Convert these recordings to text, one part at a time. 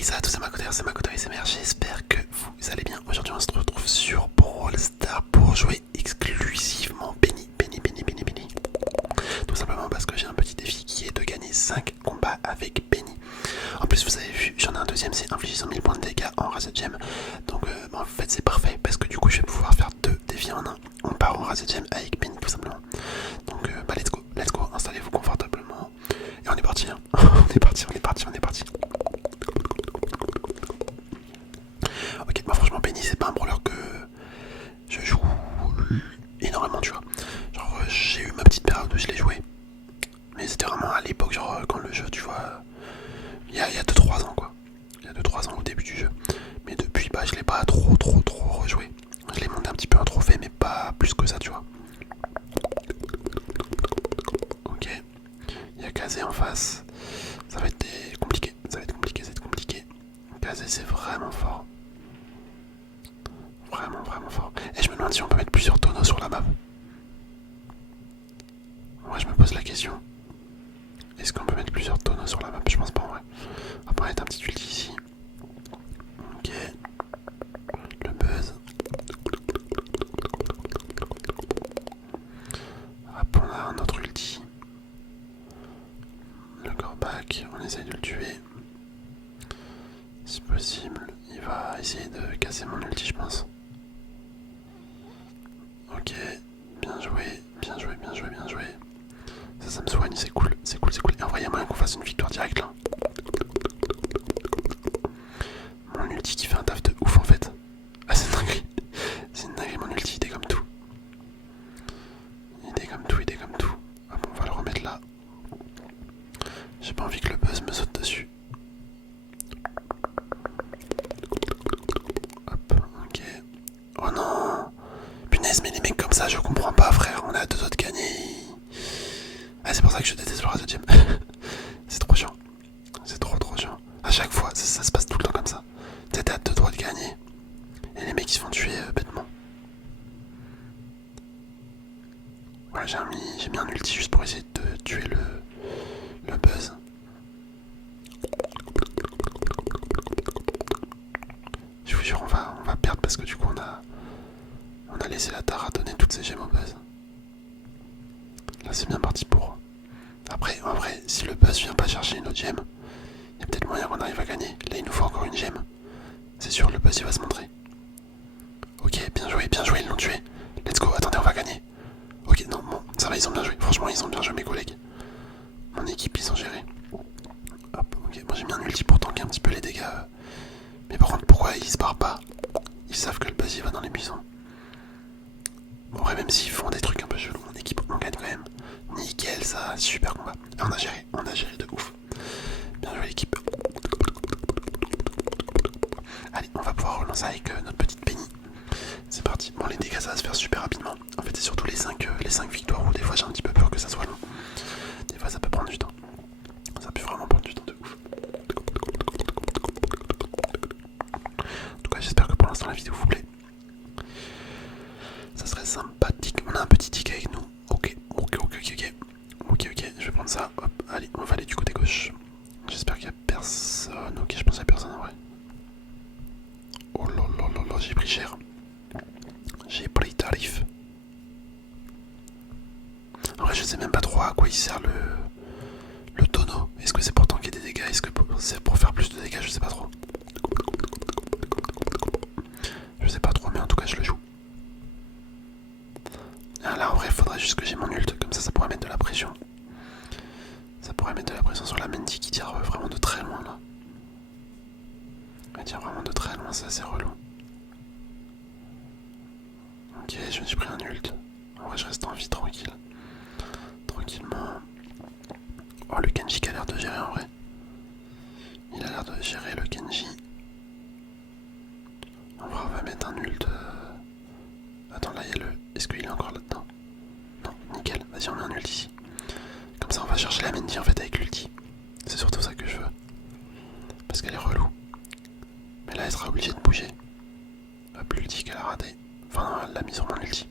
Hey, ça, tous c'est Makoto ASMR, j'espère que vous allez bien. Aujourd'hui on se retrouve sur Brawl Stars pour jouer exclusivement Penny. Tout simplement parce que j'ai un petit défi qui est de gagner 5 combats avec Penny. En plus vous avez vu, j'en ai un deuxième, c'est infliger 100 000 points de dégâts en Razed Gem. Donc en fait c'est parfait parce que du coup je vais pouvoir faire deux défis en un. On part en Razed Gem avec Penny tout simplement. Donc let's go, installez-vous confortablement. Et on est parti hein. on est parti. Ok, moi franchement Penny c'est pas un brawler que je joue énormément, tu vois. Genre j'ai eu ma petite période où je l'ai joué, mais c'était vraiment à l'époque, genre quand le jeu, tu vois, il y a 2-3 ans quoi. Il y a 2-3 ans au début du jeu. Mais depuis, bah je l'ai pas trop rejoué. Je l'ai monté un petit peu en trophée, mais pas plus que ça, tu vois. Ok, il y a Kazé en face. Ça va être compliqué, ça va être compliqué. Kazé c'est vraiment fort. Vraiment fort. Et je me demande si on peut mettre plusieurs tonneaux sur la map. Ouais, je me pose la question. Est-ce qu'on peut mettre plusieurs tonneaux sur la map? Je pense pas en vrai. On va mettre un petit ulti ici. Ok. Le buzz. Hop, on a un autre ulti. Le Corbac, on essaye de le tuer. Si possible, il va essayer de casser mon ulti, je pense. Ok, bien joué. Ça me soigne, c'est cool. Et en vrai, il y a moyen qu'on fasse une victoire directe là. Mon ulti qui fait un taf de ouf en fait. Ah, c'est une dinguerie. C'est une dinguerie, mon ulti, il est comme tout. Hop, on va le remettre là. J'ai pas envie que le buzz me saute dessus. Hop, ok. Oh non. Punaise, mais les mecs comme ça, je comprends pas, frère. On a deux autres gagnés. Ah, c'est pour ça que je déteste le Razed Gem. C'est trop chiant. C'est trop chiant. À chaque fois, ça se passe tout le temps comme ça. T'es à deux doigts de gagner. Et les mecs ils se font tuer bêtement. Voilà, j'ai mis un ulti juste pour essayer de tuer le buzz. Je vous jure, on va perdre parce que du coup on a laissé la Tara donner toutes ses gemmes au buzz. Là c'est bien parti pour. Après, en vrai, si le buzz vient pas chercher une autre gemme, il y a peut-être moyen qu'on arrive à gagner. Là il nous faut encore une gemme. C'est sûr, le buzz il va se montrer. Ok, bien joué, ils l'ont tué. Let's go, attendez, on va gagner. Ok, non, bon, ça va, ils ont bien joué. Franchement, ils ont bien joué, mes collègues. Mon équipe, ils ont géré. Hop, ok, moi j'ai mis un ulti pour tanker un petit peu les dégâts. Mais par contre, pourquoi ils se barrent pas? Ils savent que le basier va dans les buissons. Bon, ouais, même s'ils font des trucs un peu chelous, mon équipe, on gagne quand même. Nickel, ça, super combat. Et on a géré de ouf. Bien joué, l'équipe. Allez, on va pouvoir relancer avec notre petite Penny. C'est parti. Bon, les dégâts, ça va se faire super rapidement. En fait, c'est surtout les 5 victoires où des fois j'ai un petit peu peur que ça soit long. Des fois, ça peut prendre du temps. Ça peut vraiment prendre du temps de ouf. En tout cas, j'espère que pour l'instant la vidéo vous plaît. Ça serait sympathique. On a un petit tic avec nous. Ok, je vais prendre ça. Hop, allez, on va aller du côté gauche. J'espère qu'il y a personne. Ok, je pense qu'il y a personne en vrai. Oh là, j'ai pris cher. J'ai pris tarif. En vrai, je sais même pas trop à quoi il sert le tonneau. Est-ce que c'est pour tanker des dégâts? Est-ce que c'est pour faire plus de dégâts? Je sais pas trop. Je sais pas trop, mais en tout cas, je le joue. Ah, là, en vrai, il faudrait juste que j'ai mon ult. Comme ça pourrait mettre de la pression. Ça pourrait mettre de la pression sur la Mendy qui tire vraiment de très loin là. Elle tire vraiment de très loin, c'est assez relou. Ok, je me suis pris un ult. En vrai, je reste en vie tranquillement. Oh, le Kenji qui a l'air de gérer en vrai. Il a l'air de gérer le Kenji. En vrai, on va mettre un ult. Attends, là, il y a le. Est-ce qu'il est encore là-dedans? Non, nickel. Vas-y, on met un ult ici. Comme ça, on va chercher la Mendy en fait avec l'ulti. C'est surtout ça que je veux. Parce qu'elle est relou. Mais là, elle sera obligée de bouger. Hop, l'ulti qu'elle a raté. Enfin, non, elle l'a mis sur mon ulti.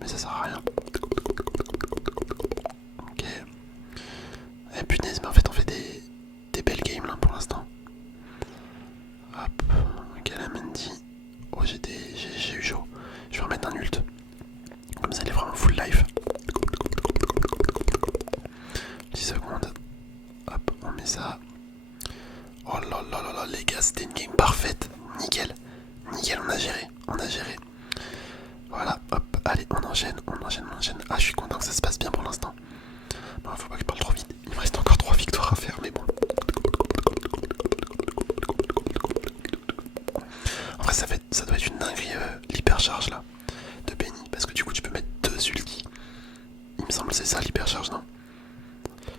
Mais ça sert à rien. Ok. Eh punaise, mais en fait, on fait des belles games là pour l'instant. Oh là là là là, les gars, c'était une game parfaite. Nickel. Nickel, on a géré. On a géré. Voilà, hop, allez, on enchaîne, on enchaîne, on enchaîne. Ah, je suis content que ça se passe bien pour l'instant. Bon, faut pas que je parle trop vite. Il me reste encore 3 victoires à faire, mais bon. En vrai, ça doit être une dinguerie, l'hypercharge là, de Penny. Parce que du coup, tu peux mettre 2 ultis. Il me semble que c'est ça l'hypercharge, non?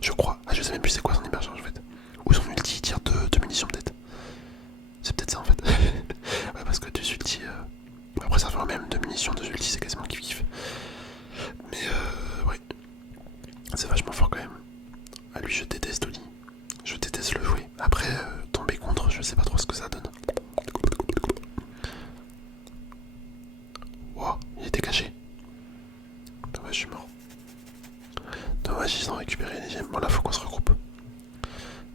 Je crois. Ah, je sais même plus c'est quoi son hypercharge en fait. Ou son ulti, il tire 2 munitions peut-être. C'est peut-être ça en fait. Ouais, parce que 2 ultis. Après, ça fera même 2 munitions, 2 ultis, c'est quasiment kiff-kiff. Mais ouais. C'est vachement fort quand même. Ah, lui, je déteste Oli. Je déteste le jouer. Après, tomber contre, je sais pas trop ce que ça donne. Wow, il était caché. Dommage, je suis mort. Dommage, ils ont récupéré les gemmes. Bon, là, faut qu'on se regroupe.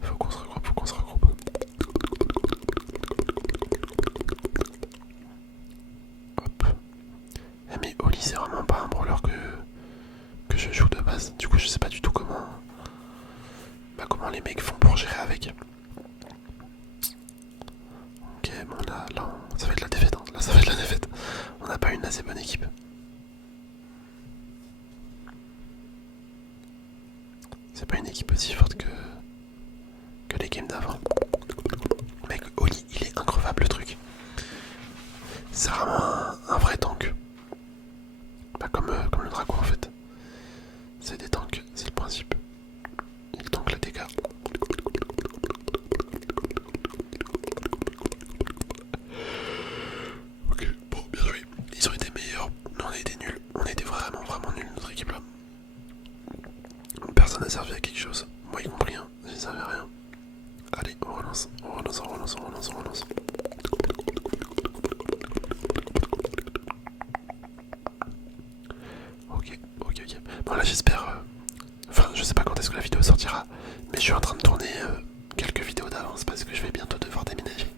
Faut qu'on se regroupe, faut qu'on se regroupe. Hop. Eh, mais Oli, c'est vraiment pas un brawler que je joue de base. Du coup, je sais pas du tout comment. Bah, comment les mecs font pour gérer avec. Ok, bon, là ça va être la défaite. Hein. Là, ça va être la défaite. On n'a pas une assez bonne équipe. C'est pas une équipe aussi forte que les games d'avant. Mec, Oli, il est increvable le truc. C'est vraiment un vrai tank. Bah, comme le dragon en fait. C'est des tanks, c'est le principe. Il tank la dégâts. Ok, bon, bien joué. Ils ont été meilleurs. Nous, on a été nuls. On a été vraiment, vraiment nuls, notre équipe là. Personne n'a servi à quelque chose. Moi y compris, hein. J'y servais à rien. Allez, on relance, on relance, on relance, on relance, on relance. Ok, ok, ok. Bon là j'espère... Enfin, je sais pas quand est-ce que la vidéo sortira, mais je suis en train de tourner quelques vidéos d'avance parce que je vais bientôt devoir déménager.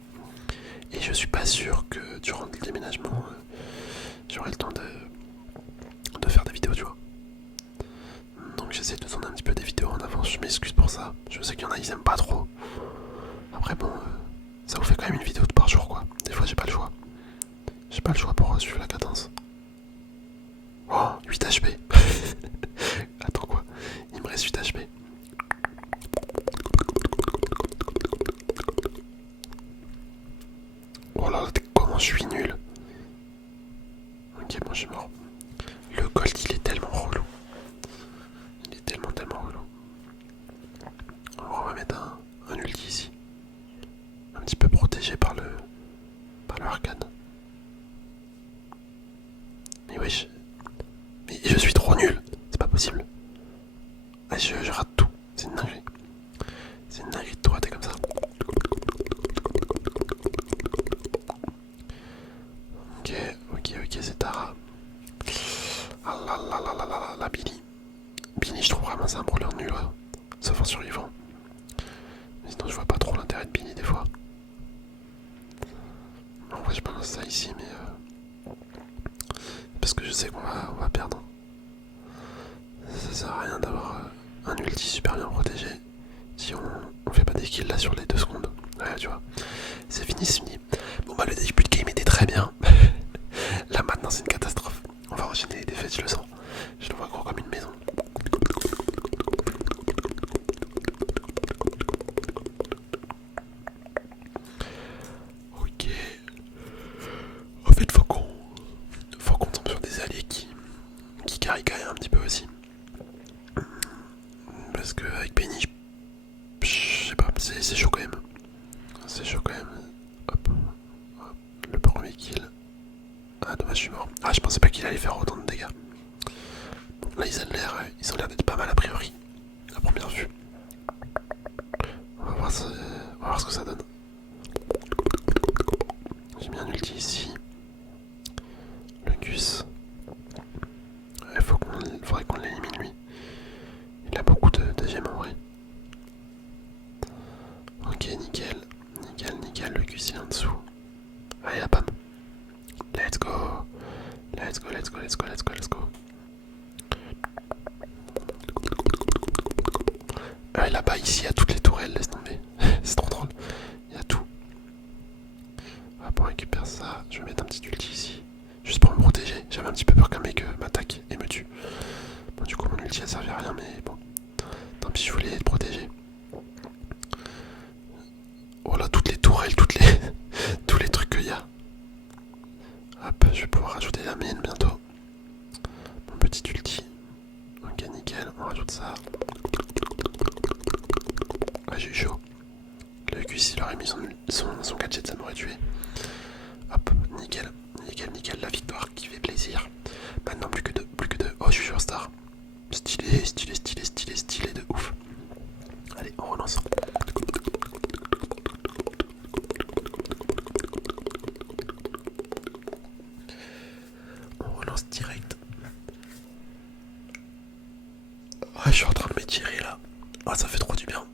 Et je suis pas sûr que durant le déménagement, j'aurai le temps de faire des vidéos, tu vois. Donc j'essaie de tourner un petit peu des vidéos en avance, je m'excuse pour ça. Je sais qu'il y en a, ils aiment pas trop. Après bon, ça vous fait quand même une vidéo par jour quoi. Des fois j'ai pas le choix. J'ai pas le choix pour suivre la cadence. Oh, 8 HP. Attends quoi, il me reste 8 HP. Oh là là, comment je suis nul. Ok, bon, je suis mort. Le gold, il est tellement relou. Il est tellement, tellement relou. Alors, on va mettre un ulti ici. Un petit peu protégé par le arcane. Mais wesh. Mais je suis trop nul. C'est pas possible. Ah, je rate tout. C'est une dinguerie. C'est une dinguerie de tout rater comme ça. Ok, ok, ok, c'est Tara. Ah là là là là là là, Billy. Billy, je trouve vraiment c'est un brawler nul, hein. Sauf en survivant. Mais sinon, je vois pas trop l'intérêt de Billy des fois. En vrai, je balance ça ici, mais parce que je sais qu'on va perdre. Ça sert à rien d'avoir un ulti super bien protégé si on fait pas des kills là sur les 2 secondes. Ouais, tu vois, c'est fini, c'est fini. Bon, bah, le début de game était très bien. Là, maintenant, c'est une catastrophe. On va enchaîner les défaites, je le sens. Je le vois gros comme une maison. Ok. En fait, faut qu'on tombe sur des alliés qui carry quand même un petit peu aussi. Parce qu'avec Penny, je sais pas, c'est chaud quand même. C'est chaud quand même. Hop, hop, le premier kill. Ah dommage, je suis mort. Ah, je pensais pas qu'il allait faire autant de dégâts. Bon, là ils ont l'air d'être pas mal a priori. À première vue. On va voir ce que ça donne. J'ai mis un ulti ici. Le Gus. Il faudrait qu'on l'élimine lui. Il a beaucoup de gemmes en vrai. Ok, nickel. Nickel, nickel. Le Gus il est en dessous. Allez, la pam. Let's go. Let's go, let's go, let's go, let's go, let's go. Là-bas, ici, à toutes les tourelles, laisse tomber. C'est trop drôle. Je vais mettre un petit ulti ici. Juste pour me protéger. J'avais un petit peu peur qu'un mec m'attaque et me tue. Bon, du coup, mon ulti a servi à rien, mais bon. Tant pis, je voulais être protégé. Voilà, toutes les tourelles, tous les trucs qu'il y a. Hop, je vais pouvoir rajouter la mienne bientôt. Mon petit ulti. Ok, nickel, on rajoute ça. Ouais, j'ai eu chaud. Le cul, s'il aurait mis son gadget, ça m'aurait tué. Hop, nickel, nickel, la victoire qui fait plaisir. Maintenant, plus que deux. Oh, je suis sur Star. Stylé de ouf. Allez, on relance. On relance direct. Ah, je suis en train de m'étirer là. Ah, ça fait trop du bien.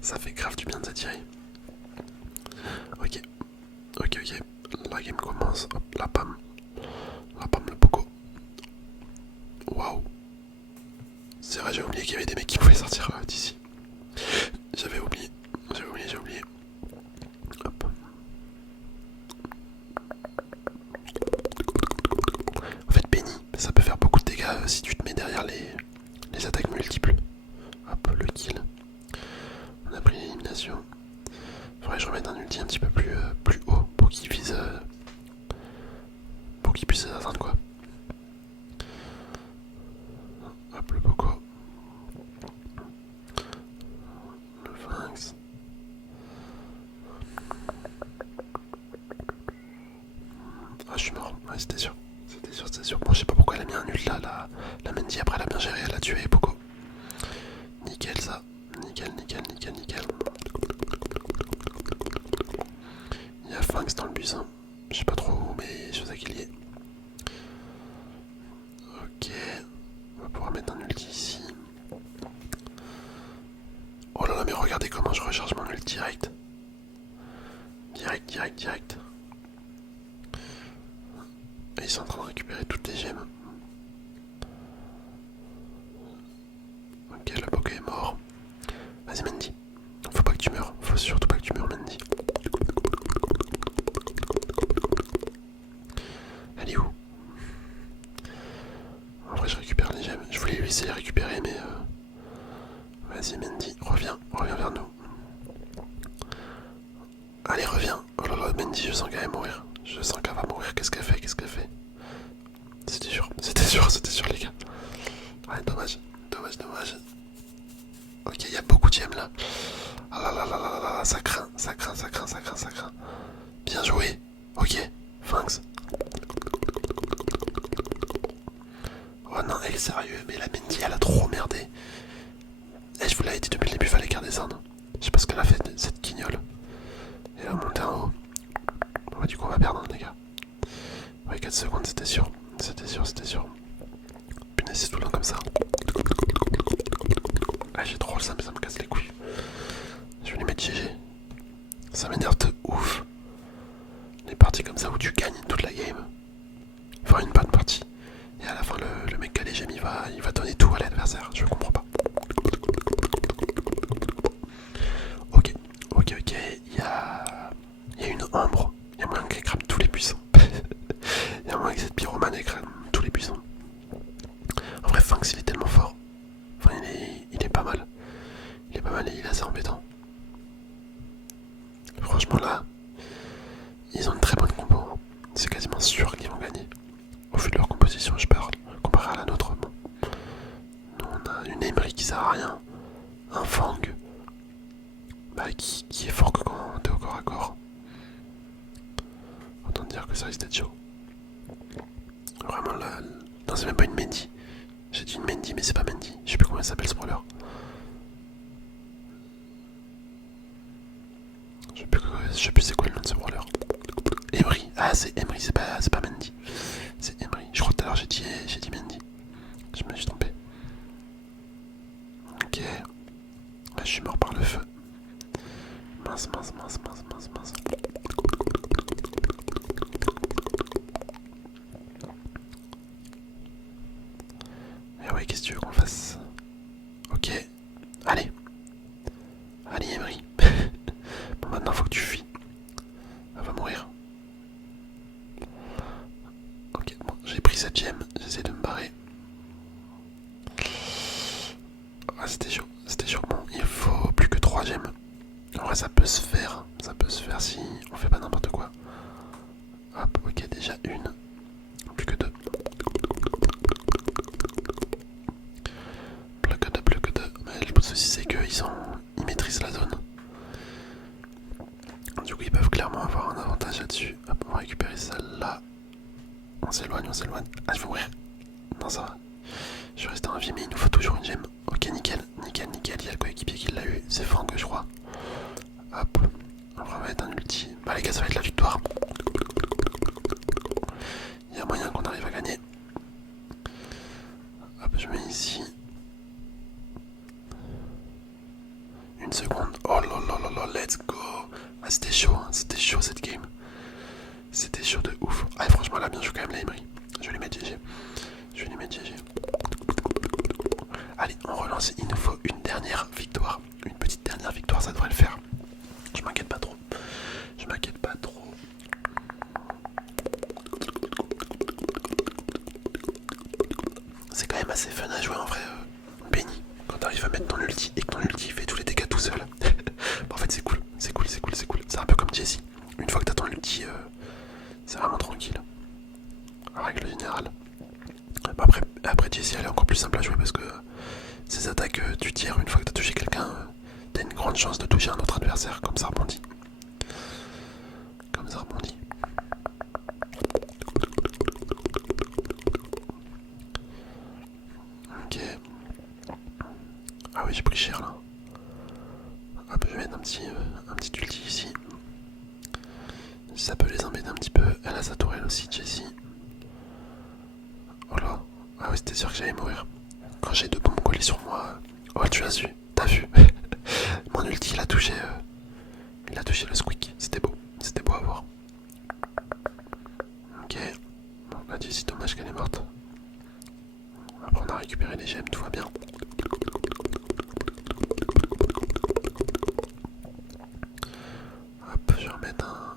Ça fait grave du bien de s'étirer. Ok. La game commence. Hop, la pam, le poco. Waouh. C'est vrai, j'ai oublié qu'il y avait des mecs qui pouvaient sortir d'ici. J'avais oublié. Hop. En fait, Penny, ça peut faire beaucoup de dégâts si tu te mets derrière les attaques multiples. Hop, le kill. On a pris l'élimination. Faudrait que je remette un ulti un petit peu plus haut pour qu'il vise. Pour qu'il puisse atteindre quoi. Hop, le Poco. Le Phinx. Ah, je suis mort. Ouais, c'était sûr. Bon, je sais pas pourquoi elle a mis un ult là. La Mendy, après, elle a bien géré. Elle a tué Poco. Nickel, ça. Nickel. Il y a Phinx dans le buisson. Je sais pas trop où, mais je sais qu'il y est. Ok. On va pouvoir mettre un ulti ici. Oh là là, mais regardez comment je recharge mon ulti direct. Direct. Et ils sont en train de récupérer toutes les gemmes. Ok, le Poké est mort. Vas-y, Mendy. Faut pas que tu meurs. Faut surtout pas que tu meurs, Mendy. Elle est où? En vrai, je récupère les gemmes. Je voulais lui laisser les récupérer, mais vas-y, Mendy, reviens vers nous. Allez, reviens. Oh là là, Mendy, je sens qu'elle va mourir. Qu'est-ce qu'elle fait? C'était sûr, les gars. Ouais, dommage. Ok, il y a beaucoup de gemmes là. Ah là, ça craint. Bien joué. Ok, Phinx. Oh non, elle est sérieux, mais la Mendy, elle a trop merdé. Et je vous l'avais dit depuis le début, fallait qu'elle descende. Je sais pas ce qu'elle a fait, cette guignole. Elle a monté en haut. Ouais, du coup, on va perdre, les gars. Ouais, 4 secondes, c'était sûr. Punaise, c'est tout le temps comme ça. Ah, j'ai trop le ça me casse les couilles. Je vais lui mettre GG. Ça m'énerve de ouf. Les parties comme ça où tu gagnes toute la game. Enfin, une bonne partie. Et à la fin, le mec qui a les gemmes, il va donner tout à l'adversaire. Je comprends pas. Ok. Il y a une ombre. Il y a moyen qu'elle crame tous les buissons. Il y a moyen que cette pyromane elle crame tous les buissons. En vrai, Phinx, il est tellement fort. Enfin, il est pas mal. Et il est assez embêtant. Franchement, là, ils ont une très bonne compo. C'est quasiment sûr qu'ils vont gagner. Au vu de leur composition, je parle. Comparé à la nôtre, bon. Nous, on a une Emery qui sert à rien. Un Fang qui est fort que quand t'es au corps à corps. Autant dire que ça risque d'être chaud. Vraiment là. Non, c'est même pas une Mendy. J'ai dit une Mendy, mais c'est pas Mendy. Je sais plus comment elle s'appelle ce brawler. Je sais plus c'est quoi le nom de ce brawler. Emery. Ah, c'est Emery, c'est pas Mendy. C'est Emery. Je crois que tout à l'heure j'ai dit Mendy. Je me suis trompé. Ok. Là, je suis mort par le feu. Mince. Et ouais, qu'est-ce que tu veux qu'on fasse? Ok. Allez, Emery. Bon, maintenant faut que tu fuis. 3 gemmes. En vrai, ça peut se faire. Ça peut se faire si on fait pas n'importe quoi. Hop, ok, déjà une. Plus que deux. Plus que deux. Mais le souci, c'est qu'ils maîtrisent la zone. Du coup, ils peuvent clairement avoir un avantage là-dessus. Hop, on va récupérer celle-là. On s'éloigne, on s'éloigne. Ah, je vais mourir. Non, ça va. Je vais rester en vie, mais il nous faut toujours une gemme. Ok, nickel, nickel, nickel. Il y a le coéquipier qui l'a eu. C'est Fang, je crois. Hop. On va mettre un ulti. Bah, les gars, ça va être la victoire. Il y a moyen qu'on arrive à gagner. Hop, je mets ici. Une seconde. Oh là là là là, let's go. Ah, c'était chaud cette game. C'était chaud de ouf. Ah, franchement, là, bien joué quand même, la Emery. Je vais lui mettre GG. Je vais lui mettre GG. Allez, on relance. Il nous faut une dernière victoire. Une petite dernière victoire, ça devrait le faire. Je m'inquiète pas trop. Je m'inquiète pas trop. C'est quand même assez fun à jouer en vrai. Benny, quand t'arrives à mettre ton ulti et que ton ulti fait tous les dégâts tout seul. En fait, c'est cool. C'est cool, c'est cool, c'est cool. C'est un peu comme Jessie. Une fois que t'as ton ulti, c'est vraiment tranquille. En règle générale. Après Jessie, elle est encore plus simple à jouer parce que ces attaques, tu tires une fois que t'as touché quelqu'un, t'as une grande chance de toucher un autre adversaire, comme ça rebondit. Comme ça rebondit. Ok. Ah oui, j'ai pris cher là. Hop, je vais mettre un petit ulti ici. Ça peut les embêter un petit peu. Elle a sa tourelle aussi, Jessie. Oh là. Ah oui, c'était sûr que j'allais mourir. Quand j'ai deux bombes collées sur moi. Oh, tu as vu. T'as vu. Mon ulti, il a touché le squeak. C'était beau à voir. Ok. Bon, là, Jessie, dommage qu'elle est morte. Après, on a récupéré les gemmes, tout va bien. Hop, je vais remettre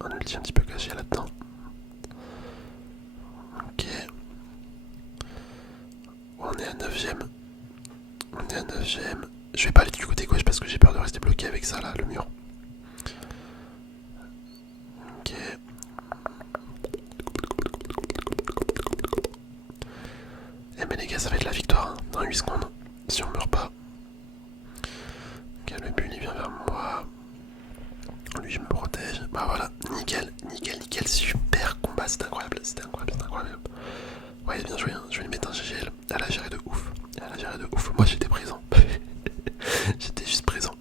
un ulti un petit peu caché là-dedans. Ok. On est à 9 gemmes. On est à 9 gemmes. Je vais pas aller du côté gauche parce que j'ai peur de rester bloqué avec ça là, le mur. Ok. Eh mais les gars, ça va être la victoire hein, dans 8 secondes. Si on meurt pas. Ok, le bulle il vient vers moi. Lui je me protège. Bah voilà, nickel, nickel, nickel. Super combat, c'était incroyable, c'était incroyable, c'était incroyable. Ouais, bien joué, hein. Je vais lui mettre un GGL. Elle a géré de ouf. Elle a géré de ouf. Moi j'étais présent. J'étais juste présent.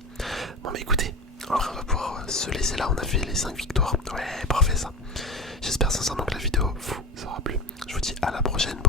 Bon mais écoutez, alors on va pouvoir se laisser là. On a fait les 5 victoires. Ouais, parfait ça. J'espère sincèrement que la vidéo vous aura plu. Je vous dis à la prochaine